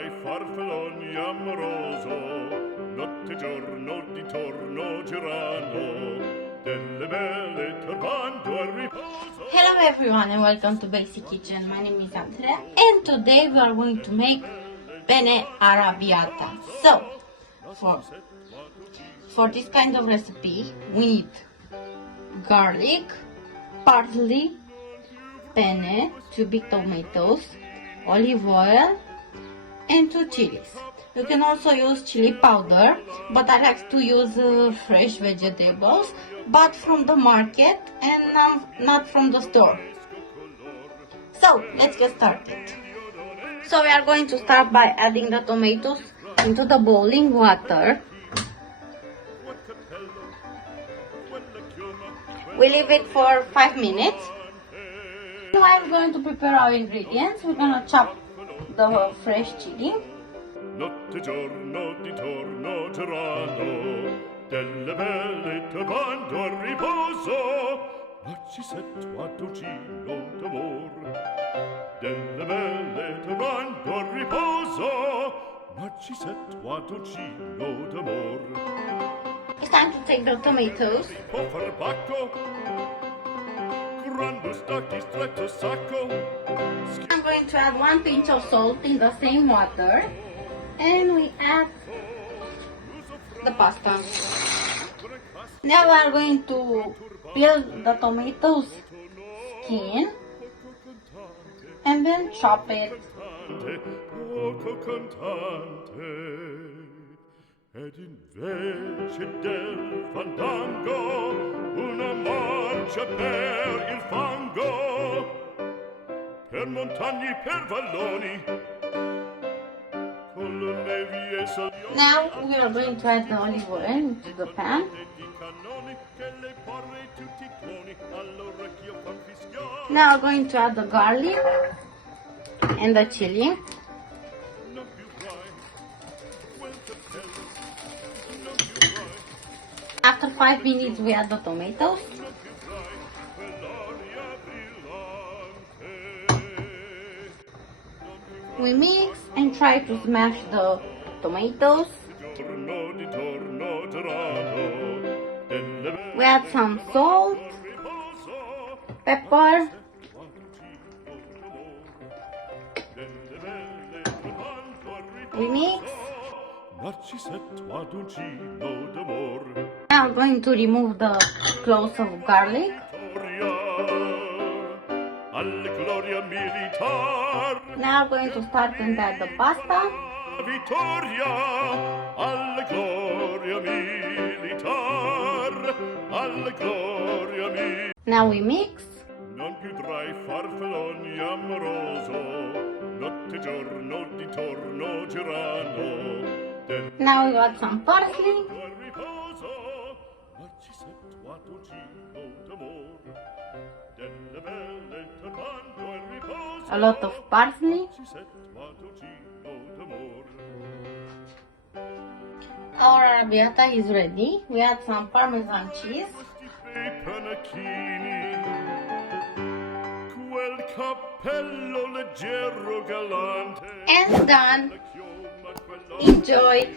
vedrai farfalloni amoroso, notte e giorno di torno girano, delle belle turbando al riposo. Hello everyone and welcome to Basic Kitchen. My name is Andrea and today we are going to make Penne Arrabbiata. So, for this kind of recipe we need garlic, parsley, penne, 2 big tomatoes, olive oil and 2 chilies. You can also use chili powder, but I like to use fresh vegetables, but from the market and not from the store. So let's get started. So we are going to start by adding the tomatoes into the boiling water. We leave it for 5 minutes. Now I'm going to prepare our ingredients. We're going to chop the fresh chili. Notte e giorno di torno girano, delle belle turbando al riposo, Narcisetto Adugino d'amor. Delle belle turbando al riposo, Narcisetto Adugino d'amor. It's time to take the tomatoes. Può far bacco, grande stacchi stretto sacco. I'm going to add 1 pinch of salt in the same water. And we add the pasta. Now we are going to peel the tomatoes skin and then chop it. Poco cantante, ed invece del fandango una marcia per il fango, per montagne, per valloni. Now we are going to add the olive oil into the pan. Now we're going to add the garlic and the chili. After 5 minutes we add the tomatoes. We mix and try to smash the tomatoes. We add some salt, pepper, we mix. Now we're going to remove the cloves of garlic. Now we're going to start and add the pasta. Vittoria, alla gloria militar, alla gloria militar. Now we mix. Non più tra i farfalloni amoroso, notte e giorno di torno girano. Now we got some parsley. A lot of parsley. Our arrabbiata is ready. We add some Parmesan cheese. And done. Enjoy.